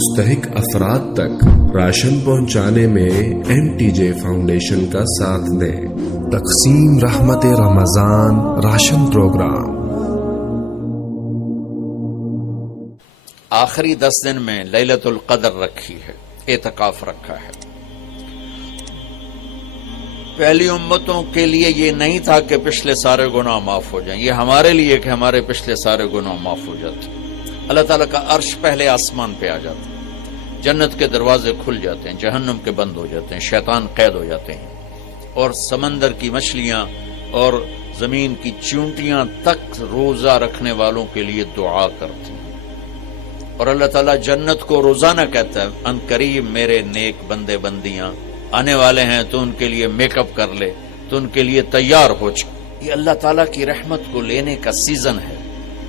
مستحق افراد تک راشن پہنچانے میں MTJ فاؤنڈیشن کا ساتھ دیں۔ تقسیم رحمت رمضان راشن پروگرام۔ آخری 10 دن میں لیلۃ القدر رکھی ہے، اعتکاف رکھا ہے۔ پہلی امتوں کے لیے یہ نہیں تھا کہ پچھلے سارے گناہ معاف ہو جائیں، یہ ہمارے لیے کہ ہمارے پچھلے سارے گناہ معاف ہو جاتے۔ اللہ تعالیٰ کا عرش پہلے آسمان پہ آ جاتا ہے، جنت کے دروازے کھل جاتے ہیں، جہنم کے بند ہو جاتے ہیں، شیطان قید ہو جاتے ہیں، اور سمندر کی مچھلیاں اور زمین کی چونٹیاں تک روزہ رکھنے والوں کے لیے دعا کرتی ہیں۔ اور اللہ تعالیٰ جنت کو روزانہ کہتا ہے، ان قریب میرے نیک بندے بندیاں آنے والے ہیں، تو ان کے لیے میک اپ کر لے، تو ان کے لیے تیار ہو جائے۔ یہ اللہ تعالیٰ کی رحمت کو لینے کا سیزن ہے۔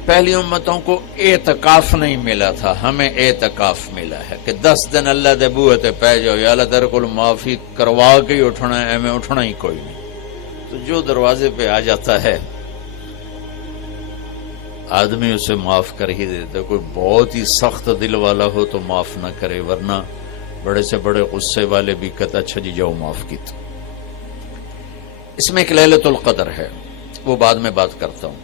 پہلی امتوں کو اعتکاف نہیں ملا تھا، ہمیں اعتکاف ملا ہے کہ 10 دن اللہ دے بوئے تے پہ جاؤ، یا اللہ تیرے کو معافی کروا کے ہی اٹھنا ہے، ہمیں اٹھنا ہی کوئی نہیں۔ تو جو دروازے پہ آ جاتا ہے آدمی اسے معاف کر ہی دیتا۔ کوئی بہت ہی سخت دل والا ہو تو معاف نہ کرے، ورنہ بڑے سے بڑے غصے والے بھی کہتا اچھا جی جاؤ معاف کی۔ اس میں ایک لیلۃ القدر ہے، وہ بعد میں بات کرتا ہوں۔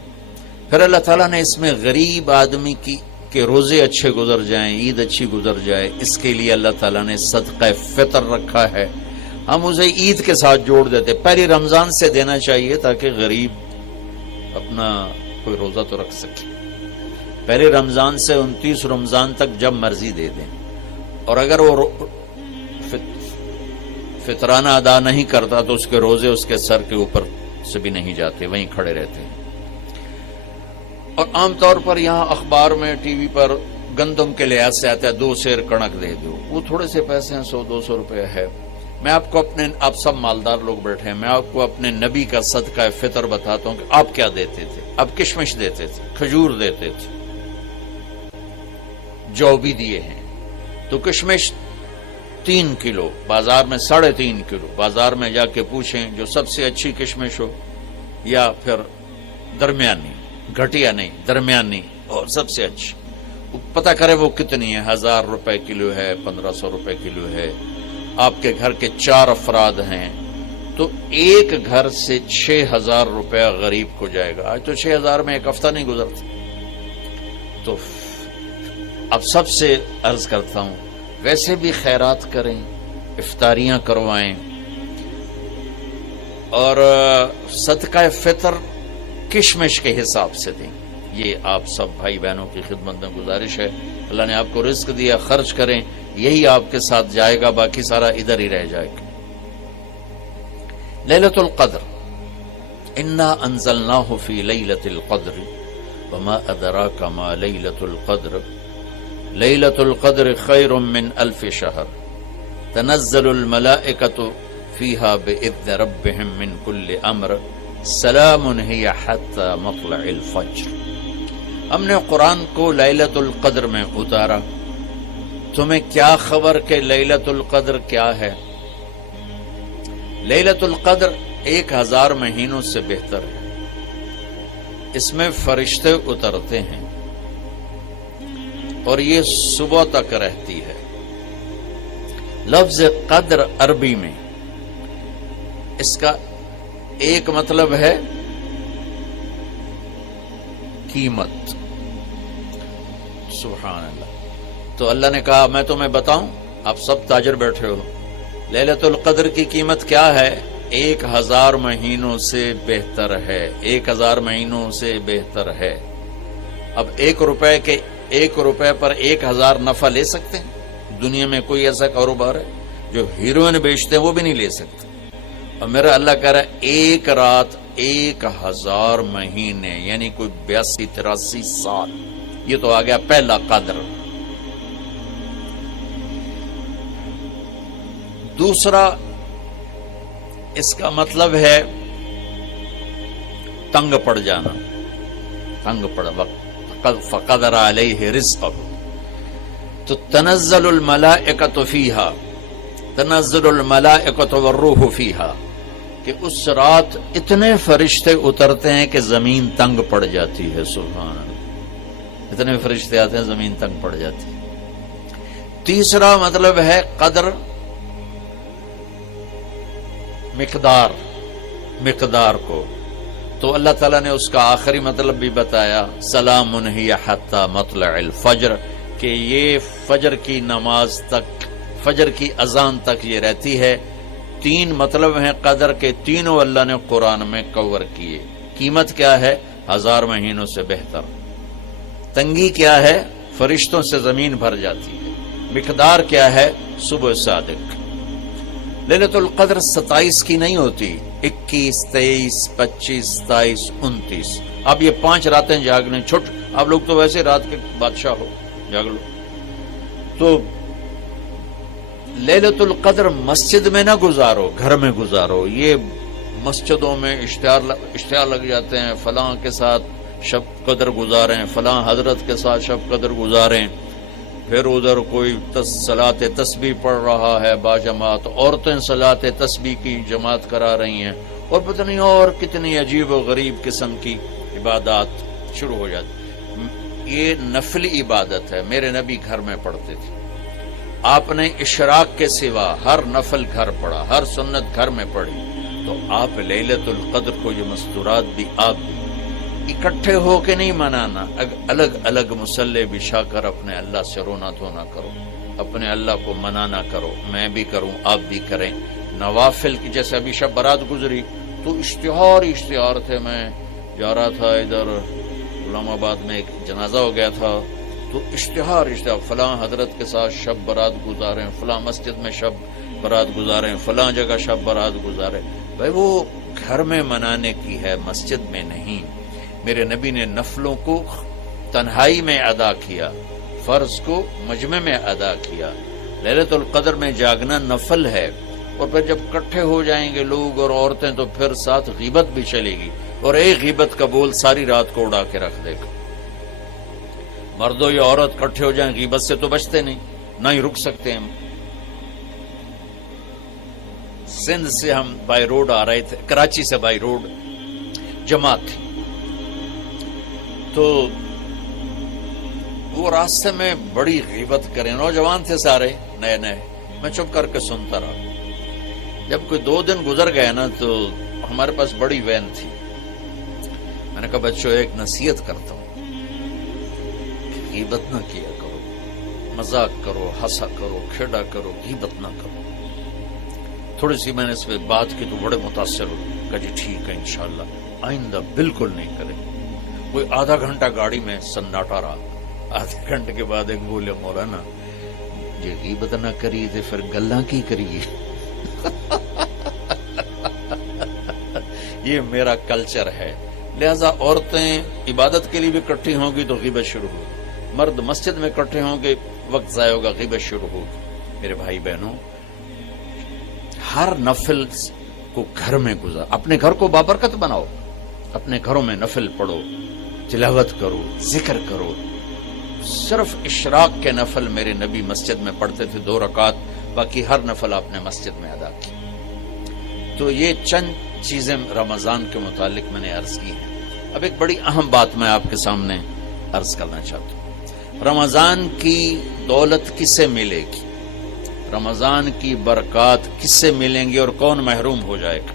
پھر اللہ تعالیٰ نے اس میں غریب آدمی کی کہ روزے اچھے گزر جائیں، عید اچھی گزر جائے، اس کے لیے اللہ تعالیٰ نے صدقہ فطر رکھا ہے۔ ہم اسے عید کے ساتھ جوڑ دیتے، پہلی رمضان سے دینا چاہیے تاکہ غریب اپنا کوئی روزہ تو رکھ سکے۔ پہلی رمضان سے 29 رمضان تک جب مرضی دے دیں، اور اگر وہ فطرانہ ادا نہیں کرتا تو اس کے روزے اس کے سر کے اوپر سے بھی نہیں جاتے، وہیں کھڑے رہتے ہیں۔ اور عام طور پر یہاں اخبار میں ٹی وی پر گندم کے لحاظ سے آتا ہے 2 سیر کڑک دے دو، وہ تھوڑے سے پیسے ہیں، 100-200 روپے ہے۔ میں آپ کو آپ سب مالدار لوگ بیٹھے ہیں، میں آپ کو اپنے نبی کا صدقہ فطر بتاتا ہوں کہ آپ کیا دیتے تھے۔ آپ کشمش دیتے تھے، کھجور دیتے تھے، جو بھی دیے ہیں۔ تو کشمش 3 کلو، بازار میں 3.5 کلو، بازار میں جا کے پوچھیں جو سب سے اچھی کشمش ہو، یا پھر درمیانی، گھٹیا نہیں درمیانی اور سب سے اچھی، پتہ کرے وہ کتنی ہے، 1000 روپے کلو ہے، 1500 روپے کلو ہے۔ آپ کے گھر کے 4 افراد ہیں تو ایک گھر سے 6000 روپے غریب کو جائے گا۔ آج تو 6000 میں ایک ہفتہ نہیں گزرتا۔ تو اب سب سے عرض کرتا ہوں، ویسے بھی خیرات کریں، افطاریاں کروائیں، اور صدقہ فطر کشمش کے حساب سے دیں۔ یہ آپ سب بھائی بہنوں کی خدمت میں گزارش ہے۔ اللہ نے آپ کو رزق دیا، خرچ کریں، یہی آپ کے ساتھ جائے گا، باقی سارا ادھر ہی رہ جائے گا۔ لیلۃ القدر، انا انزلناہ فی لیلۃ القدر وما ادراک ما لیلۃ القدر لیلۃ القدر خیر من 1000 شہر تنزل الملائکۃ فیہا باذن ربہم من کل امر سلام ہی حتی مطلع الفجر۔ ہم نے قرآن کو لیلۃ القدر میں اتارا، تمہیں کیا خبر کہ لیلۃ القدر کیا ہے؟ لیلۃ القدر 1000 مہینوں سے بہتر ہے۔ اس میں فرشتے اترتے ہیں اور یہ صبح تک رہتی ہے۔ لفظ قدر عربی میں اس کا ایک مطلب ہے قیمت۔ سبحان اللہ۔ تو اللہ نے کہا میں تمہیں بتاؤں، آپ سب تاجر بیٹھے ہو، لیلۃ القدر کی قیمت کیا ہے؟ 1000 مہینوں سے بہتر ہے، 1000 مہینوں سے بہتر ہے۔ اب 1 روپے پر 1000 نفع لے سکتے ہیں؟ دنیا میں کوئی ایسا کاروبار ہے؟ جو ہیروئن بیچتے ہیں وہ بھی نہیں لے سکتے۔ اور میرا اللہ کہہ رہا ہے 1 رات 1000 مہینے، یعنی کوئی 82-83 سال۔ یہ تو آ گیا پہلا قدر۔ دوسرا اس کا مطلب ہے تنگ پڑ جانا، تنگ پڑ وقت فقدر علیہ رزقہ۔ تو تنزل الملائکۃ فیہا، تنزل الملائکۃ والروح فیہا، کہ اس رات اتنے فرشتے اترتے ہیں کہ زمین تنگ پڑ جاتی ہے۔ سبحان اللہ، اتنے فرشتے آتے ہیں زمین تنگ پڑ جاتی ہے۔ تیسرا مطلب ہے قدر، مقدار کو، تو اللہ تعالیٰ نے اس کا آخری مطلب بھی بتایا، سلام ہی حتی مطلع الفجر، کہ یہ فجر کی نماز تک، فجر کی اذان تک یہ رہتی ہے۔ تین مطلب ہیں قدر کے، تینوں اللہ نے قرآن میں کور کیے۔ قیمت کیا ہے؟ 1000 مہینوں سے بہتر۔ تنگی کیا ہے؟ فرشتوں سے زمین بھر جاتی ہے۔ مقدار کیا ہے؟ صبح صادق۔ لیلۃ القدر 27 کی نہیں ہوتی، 21، 23، 25، 27، 29۔ اب یہ 5 راتیں جاگنے چھٹ، آپ لوگ تو ویسے رات کے بادشاہ ہو، جاگ لو۔ تو لیلۃ القدر مسجد میں نہ گزارو، گھر میں گزارو۔ یہ مسجدوں میں اشتہار لگ جاتے ہیں، فلاں کے ساتھ شب قدر گزاریں، فلاں حضرت کے ساتھ شب قدر گزاریں، پھر ادھر کوئی صلاۃ تسبیح پڑھ رہا ہے باجماعت، عورتیں صلاۃ تسبیح کی جماعت کرا رہی ہیں، اور پتہ نہیں اور کتنی عجیب و غریب قسم کی عبادات شروع ہو جاتی۔ یہ نفلی عبادت ہے، میرے نبی گھر میں پڑھتے تھے۔ آپ نے اشراق کے سوا ہر نفل گھر پڑھا، ہر سنت گھر میں پڑھی، تو آپ لیلۃ القدر کو یہ مستورات بھی آپ بھی اکٹھے ہو کے نہیں منانا، الگ الگ مصلی بچھا کر اپنے اللہ سے رونا دھونا کرو، اپنے اللہ کو منانا کرو، میں بھی کروں، آپ بھی کریں۔ نوافل کی، جیسے ابھی شب برات گزری تو اشتہار تھے، میں جا رہا تھا ادھر غلام آباد میں، ایک جنازہ ہو گیا تھا، تو اشتہار فلاں حضرت کے ساتھ شب برات گزاریں، فلاں مسجد میں شب برات گزاریں، فلاں جگہ شب برات گزاریں۔ بھائی وہ گھر میں منانے کی ہے، مسجد میں نہیں۔ میرے نبی نے نفلوں کو تنہائی میں ادا کیا، فرض کو مجمع میں ادا کیا۔ لیلۃ القدر میں جاگنا نفل ہے، اور پھر جب کٹھے ہو جائیں گے لوگ اور عورتیں تو پھر ساتھ غیبت بھی چلے گی، اور ایک غیبت کا بول ساری رات کو اڑا کے رکھ دے گا۔ مردوں یا عورت کٹھے ہو جائیں، غیبت سے تو بچتے نہیں، نہ ہی رک سکتے ہیں۔ سندھ سے ہم بائی روڈ آ رہے تھے، کراچی سے بائی روڈ جماعت تھی، تو وہ راستے میں بڑی غیبت کریں، نوجوان تھے سارے نئے نئے، میں چپ کر کے سنتا رہا۔ جب کوئی 2 دن گزر گئے نا، تو ہمارے پاس بڑی وین تھی، میں نے کہا بچوں ایک نصیحت کرتا ہوں، غیبت نہ کیا کرو، مذاق کرو، ہنسا کرو، کھیڑا کرو، غیبت نہ کرو۔ تھوڑی سی میں نے اس پہ بات کی تو بڑے متاثر ہوئے، کہا جی ٹھیک ہے انشاءاللہ آئندہ بالکل نہیں کریں۔ کوئی آدھا گھنٹہ گاڑی میں سناٹا رہا، آدھے گھنٹے کے بعد ایک بولے مولانا جی غیبت نہ کری تو پھر گلاں کی کریے۔ یہ میرا کلچر ہے، لہذا عورتیں عبادت کے لیے بھی اکٹھی ہوں گی تو غیبت شروع ہوگی، مرد مسجد میں اکٹھے ہوں گے وقت ضائع ہوگا، غیبت شروع ہوگی۔ میرے بھائی بہنوں، ہر نفل کو گھر میں گزار، اپنے گھر کو بابرکت بناؤ، اپنے گھروں میں نفل پڑھو، تلاوت کرو، ذکر کرو۔ صرف اشراق کے نفل میرے نبی مسجد میں پڑھتے تھے 2 رکعت، باقی ہر نفل آپ نے مسجد میں ادا کی۔ تو یہ چند چیزیں رمضان کے متعلق میں نے عرض کی ہیں۔ اب ایک بڑی اہم بات میں آپ کے سامنے عرض کرنا چاہتا ہوں، رمضان کی دولت کس سے ملے گی، رمضان کی برکات کس سے ملیں گی، اور کون محروم ہو جائے گا؟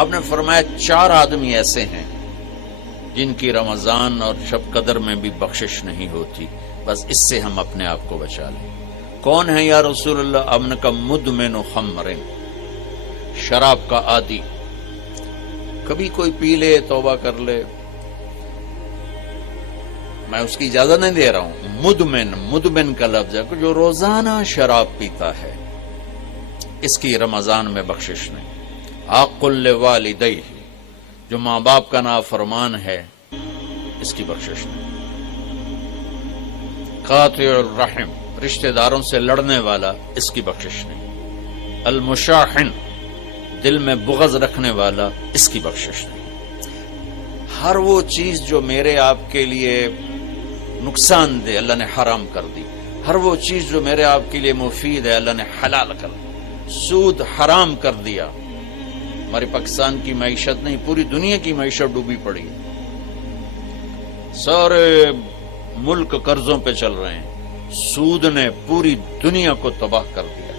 آپ نے فرمایا 4 آدمی ایسے ہیں جن کی رمضان اور شب قدر میں بھی بخشش نہیں ہوتی، بس اس سے ہم اپنے آپ کو بچا لیں۔ کون ہے یا رسول اللہ؟ آپ نے کہا مدمن خمر، شراب کا عادی، کبھی کوئی پی لے توبہ کر لے، میں اس کی اجازت نہیں دے رہا ہوں، مدمن کا لفظ ہے جو روزانہ شراب پیتا ہے، اس کی رمضان میں بخشش نہیں۔ عاق لوالدیہ، جو ماں باپ کا نافرمان ہے، اس کی بخشش نہیں۔ قاطع الرحم، رشتہ داروں سے لڑنے والا، اس کی بخشش نہیں۔ المشاحن، دل میں بغض رکھنے والا، اس کی بخشش نہیں۔ ہر وہ چیز جو میرے آپ کے لیے نقصان دے اللہ نے حرام کر دی، ہر وہ چیز جو میرے آپ کے لیے مفید ہے اللہ نے حلال کر دی۔ سود حرام کر دیا۔ ہماری پاکستان کی معیشت نہیں، پوری دنیا کی معیشت ڈوبی پڑی ہے، سارے ملک قرضوں پہ چل رہے ہیں، سود نے پوری دنیا کو تباہ کر دیا.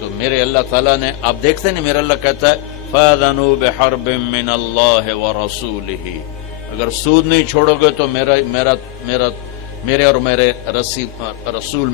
تو میرے اللہ تعالیٰ نے، آپ دیکھتے نہیں، میرا اللہ کہتا ہے فَأَذَنُوا بِحَرْبٍ مِّنَ اللَّهِ وَرَسُولِهِ، اگر سود نہیں چھوڑو گے تو میرے اور میرے رسول